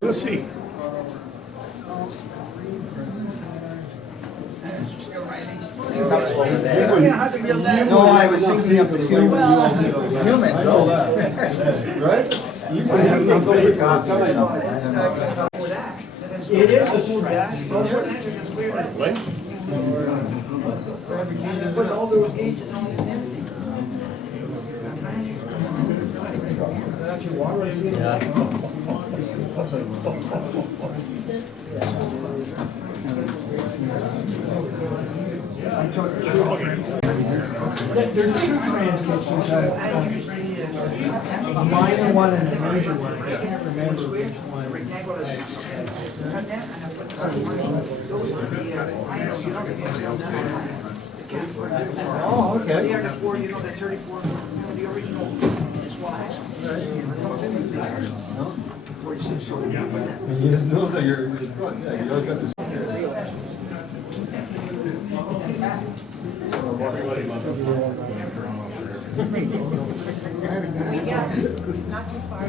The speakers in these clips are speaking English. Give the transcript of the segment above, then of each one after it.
Let's see. No, I was thinking of the humans. Oh, right? You might have to go pick up. It is a strap. Put all those gauges on it and everything. There's two transcripts. There's a minor one and a major one. I can't remember which one. Oh, okay. They are the 4, you know, that's 34, the original is wise. 46, so you put that. You just know that you're good. Yeah, you don't got this. Yeah, just not too far.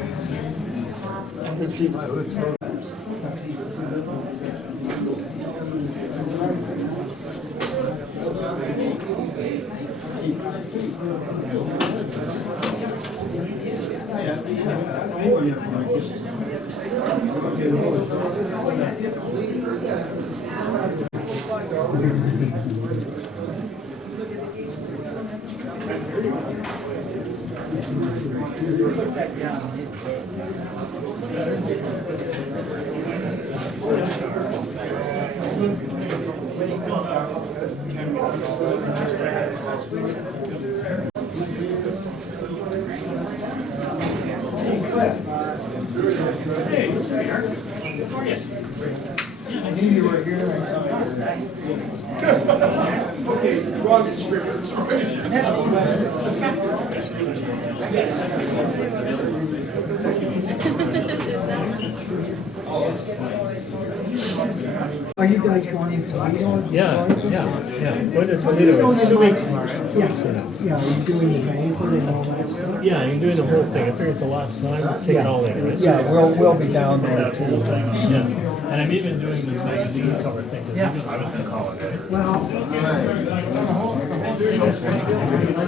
Are you guys going into Toledo? Yeah. Going to Toledo in 2 weeks. Yeah, are you doing the banquet and all that stuff? Yeah, you're doing the whole thing. I figure it's the last time. Take it all in, right? Yeah, we'll be down there That whole too. thing. Yeah. And I'm even doing the magazine cover thing. Yeah. I was going to call it. Well,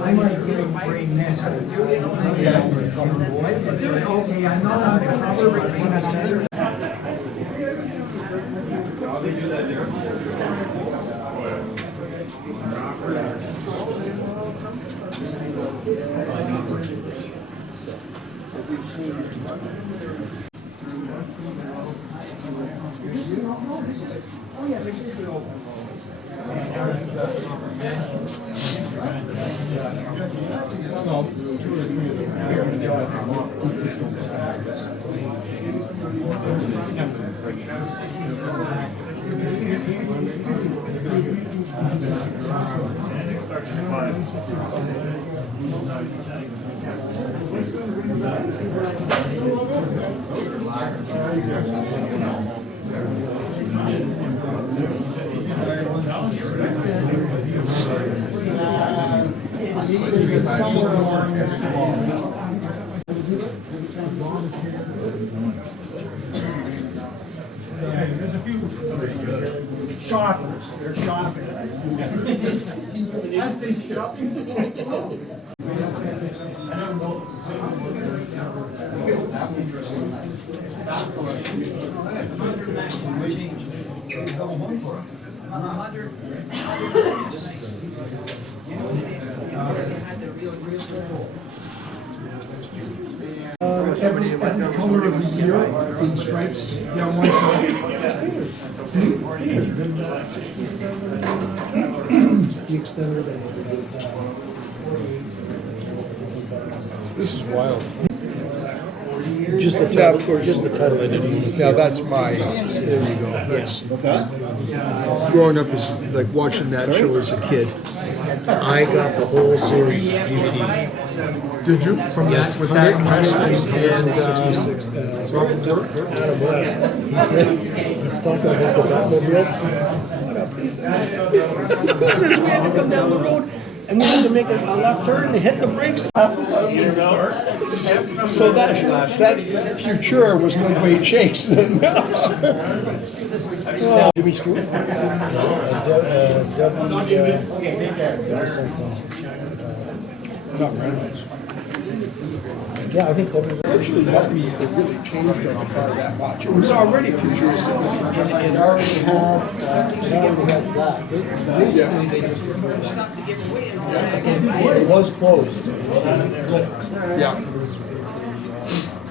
I might get a brain mess. Okay, I'm not on the cover, but I'm a center. Somewhere along this wall. There's a few shoppers. They're shopping. As they shop. Every color of the year in stripes down one side. The extended. This is wild. Just the Yeah, title, of course. just the title, I didn't want to see. Now, that's my, there you go, that's, growing up as, like, watching that show as a kid. I got the whole series DVD. Did you? From that, with that West and, Robert Burke? Adam West, he said, he's talking about the Batmobile. What up, he said, he says we had to come down the road and we had to make a left turn and hit the brakes. So that Futura was no great shakes then. Jimmy Stewart? Not Reynolds. Yeah, I think Debbie. Actually, not me, they really changed on the car that much. It was already futuristic. It already had that. It was closed. Yeah.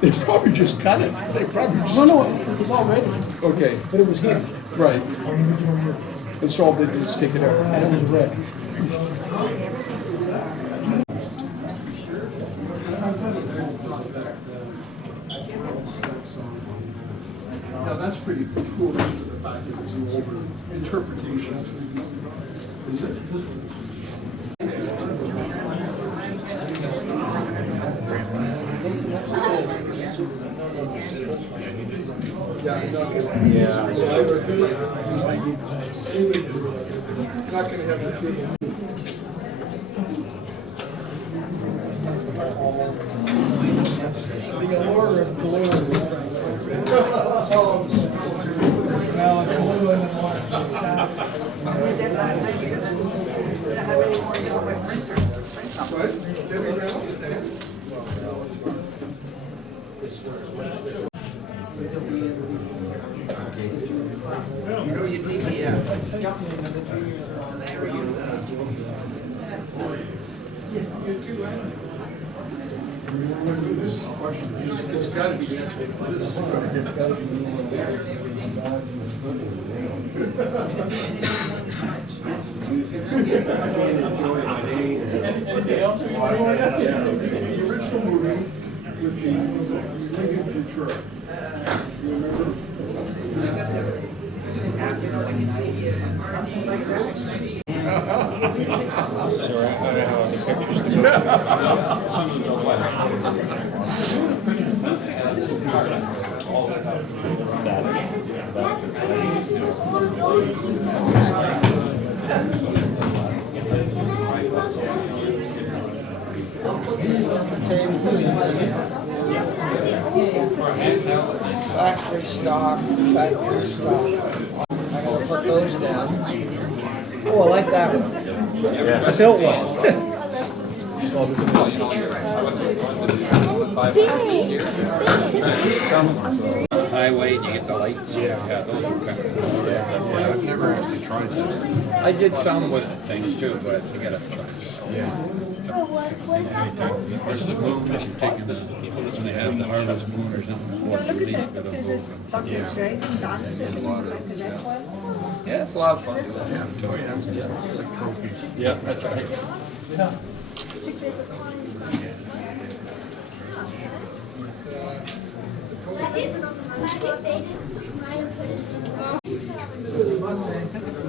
They probably just cut it. They probably just. No, it was already, Okay, but it was here. right. And so all they did was take it out. And it was red. Now, that's pretty cool, just for the fact that it's an older interpretation. Is it? Yeah. Not gonna have the treatment. You know, you need the, jumping into the trees on there, This is a question, it's gotta be answered. This is a question. The original movie with the Lincoln Futura. You remember? Sorry, I don't have the pictures. Factory stock, factory stock. I'm gonna put those down. Oh, I like that one. Yes. I built one. Highway, you get the lights. Yeah, those are kind of cool. Yeah, I've never actually tried that. I did some with things too, but you gotta try. Yeah. There's the moon, if you're taking this, when they have the harvest moon or something, or at least for the moon. Yeah, it's a lot of fun. Yeah, trophies. Yeah, that's right. That's cool.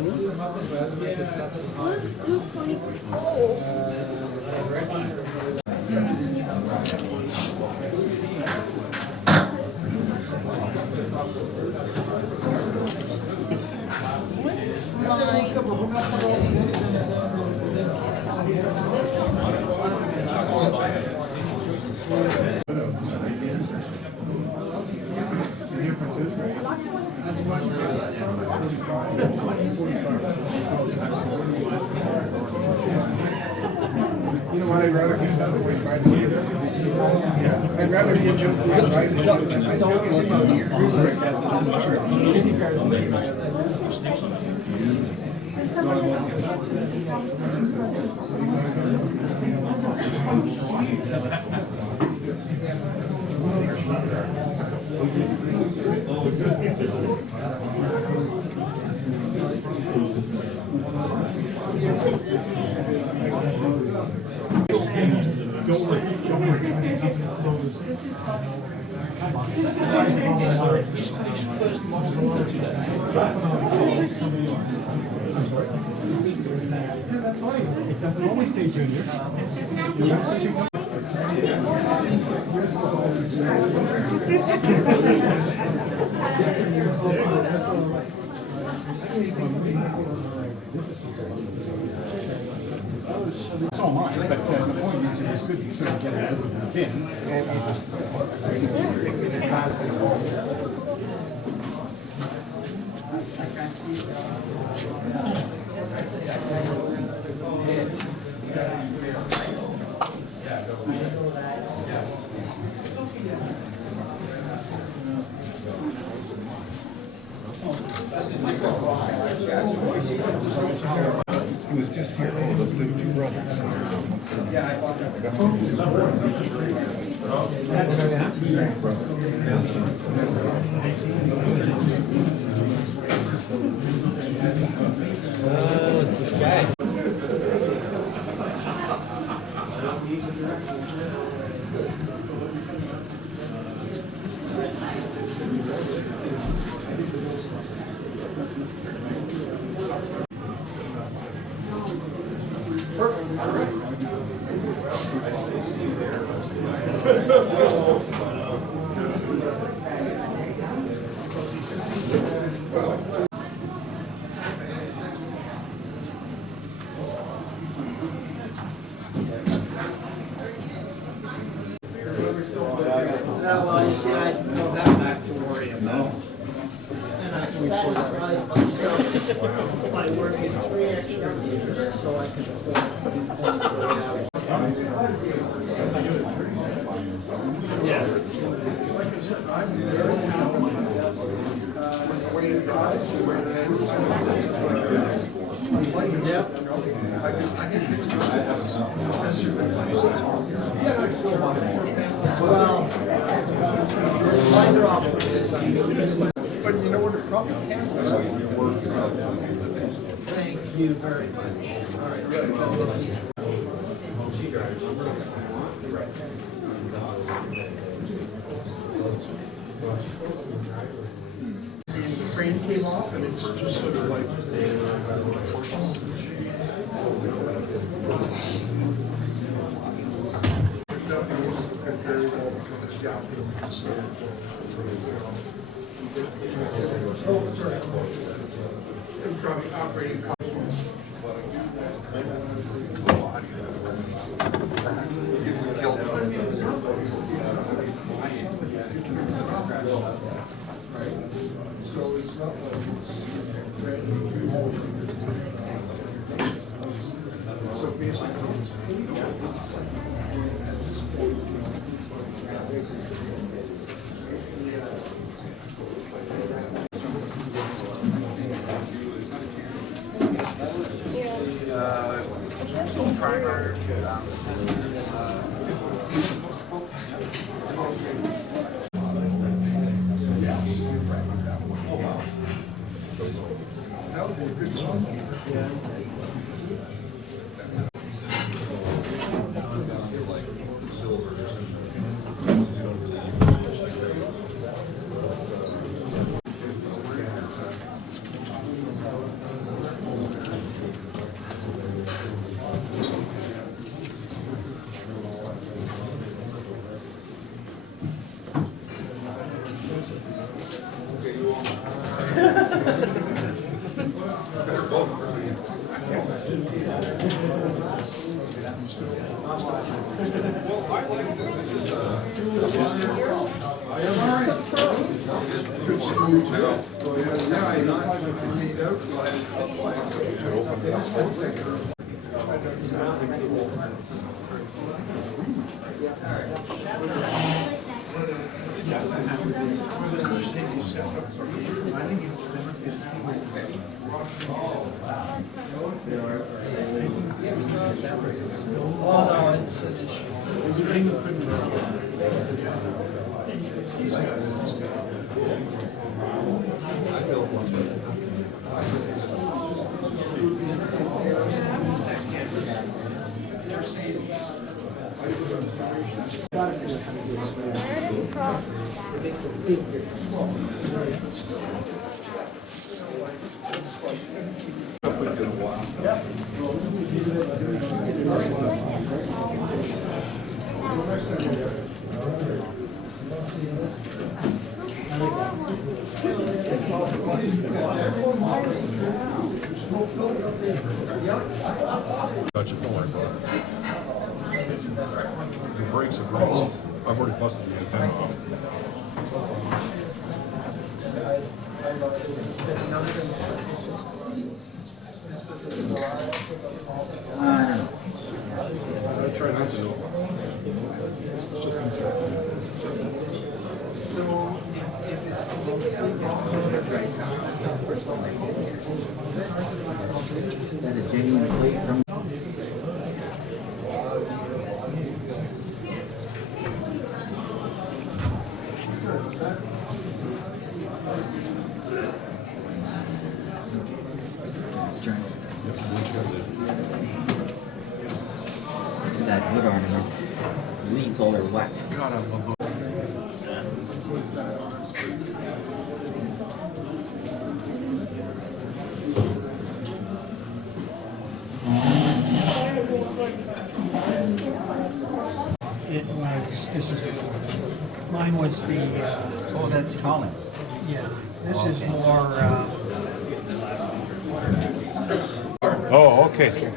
You know what, I'd rather get another way by the year. I'd rather get you right It doesn't always say junior. So am I, but the point is, it's good to sort of get it out of the bin. He was just here, the two brothers. This guy. Well, you see, I don't have back to worry about. And I satisfied myself by working 3 extra years so I can afford to do points for the hour. Yeah. Like I said, I'm very happy with the way it drives, the way it handles, I like it. Yep. I can fix this SUV Well, my problem is I'm doing this. But you know what, it probably has this. Thank you very much. All right, good. The frame came off and it's just sort of like. Operating. So it's not like it's brand new. So basically it's. That would be a good one. Oh, no, it's an issue. It makes a big difference. Touch it, don't worry about it. The brakes are brakes. I've already busted the antenna off. I try not to do it. It's just instructive. That hood ornament, lethal or what? God, I love those. It was, this is, mine was the, Oh, that's Collins. yeah, this is more, Oh, okay. So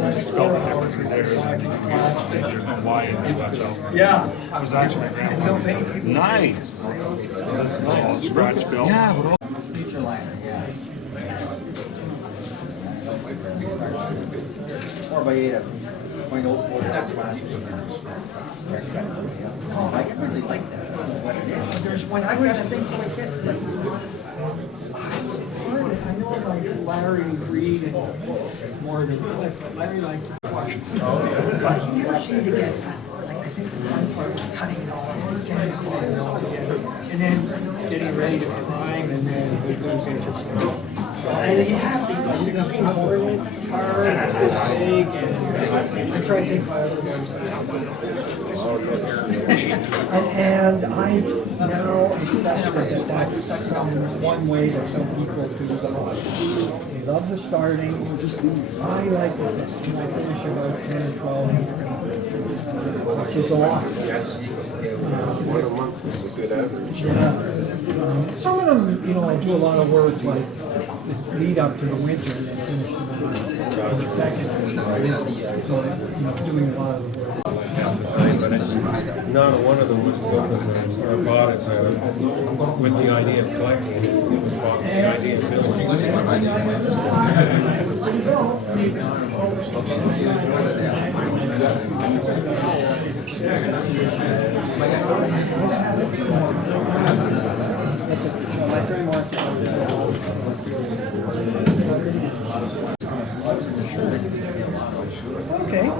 that's Spelled it differently there. There's no Y in it, so. yeah. It was actually my grandfather's. nice. This is all scratch built. Yeah, but all. Future liner, yeah. 4x8 of 0.04. That's last Oh, I really like that. There's one, I was thinking like this. I know like Larry Reed and more than Cliff, but Larry likes to watch. But he never seemed to get, like, I think the one part was cutting it all, and all together, and then getting ready to prime, and then he goes into some. And he had these like green Hornet cars, it was big, and I try to think of my other ones. And I now accept that that's one way that some people do the hobby. They love the starting, I like the finish, and I finish about 10 or 12, which is a lot. One a month is a good average. Yeah. Some of them, you know, I do a lot of work like the lead up to the winter and then finish them in the second. So, you know, doing a lot of the work. Not one of them was sold as or bought as a, with the idea of collecting. It was bought with the idea of building. Okay.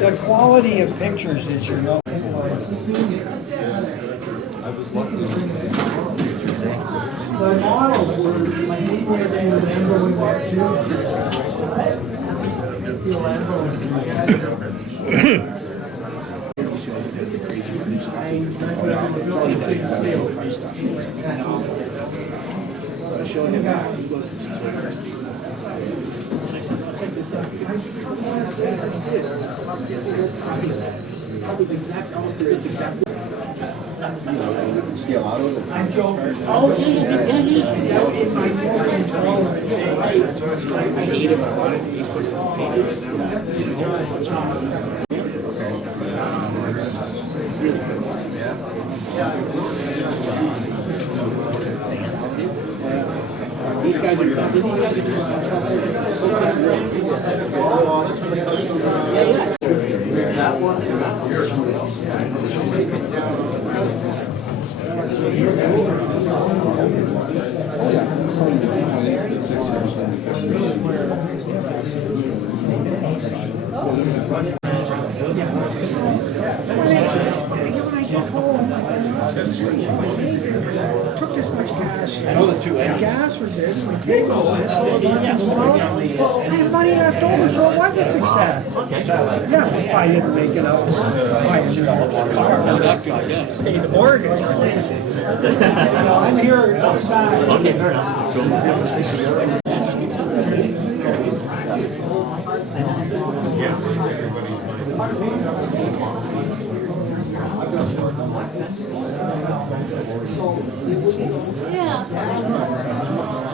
The quality of pictures is your no. The models were like people were saying Lambo we went to. See I'm joking. Oh, yeah. In my I hate him on a lot of Facebook pages. These guys are tough. These guys are that one. Took this much cash. I know the two gas resist, we take all this, all the I had money left over, so it was a success. Yeah, I didn't make it up. Buy a new car. Pay the mortgage. I'm here. Okay, fair enough. Yeah.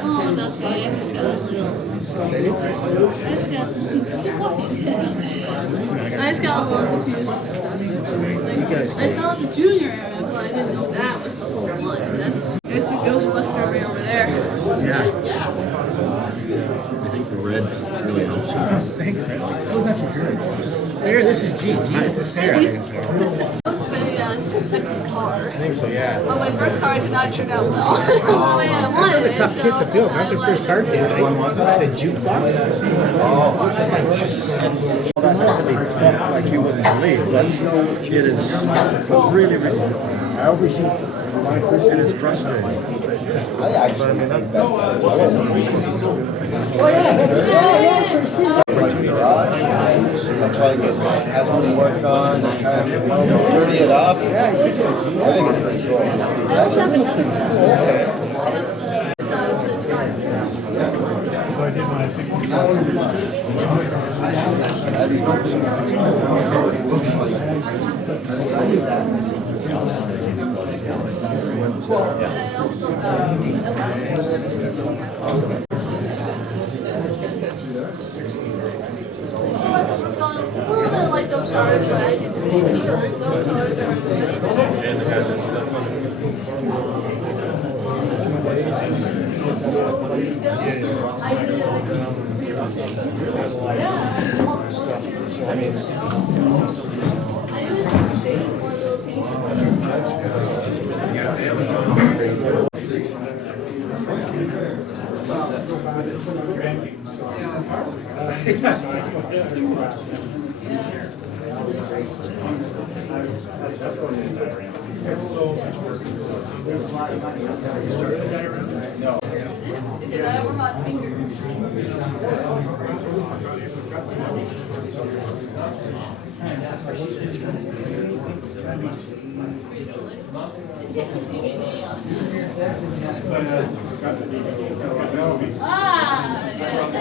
Oh, that's okay. I just got keep walking. I just got a little confused and stuff. Like, I saw the junior area, but I didn't know that was the whole one. There's the Ghostbuster area over there. Yeah. I think the red really helps you. Oh, thanks, man. That was actually good. Sarah, this is G. This is Sarah. I was spending a second car. I think so, yeah. Well, my first car did not turn out well. The way I wanted That was a it, tough kit to build. That was so our first car kit, right? The jukebox. Like you wouldn't believe, but it is really, really, I always, when I first did it, it's frustrating. I actually think that like the garage, that's why it hasn't been worked on, kind of dirty it up. I think it's pretty cool. I also have another one. So I did my 50. A little bit like those cars, but I didn't. Those cars That's going in the diary. No. Did I ever hot fingers? Ah, yeah.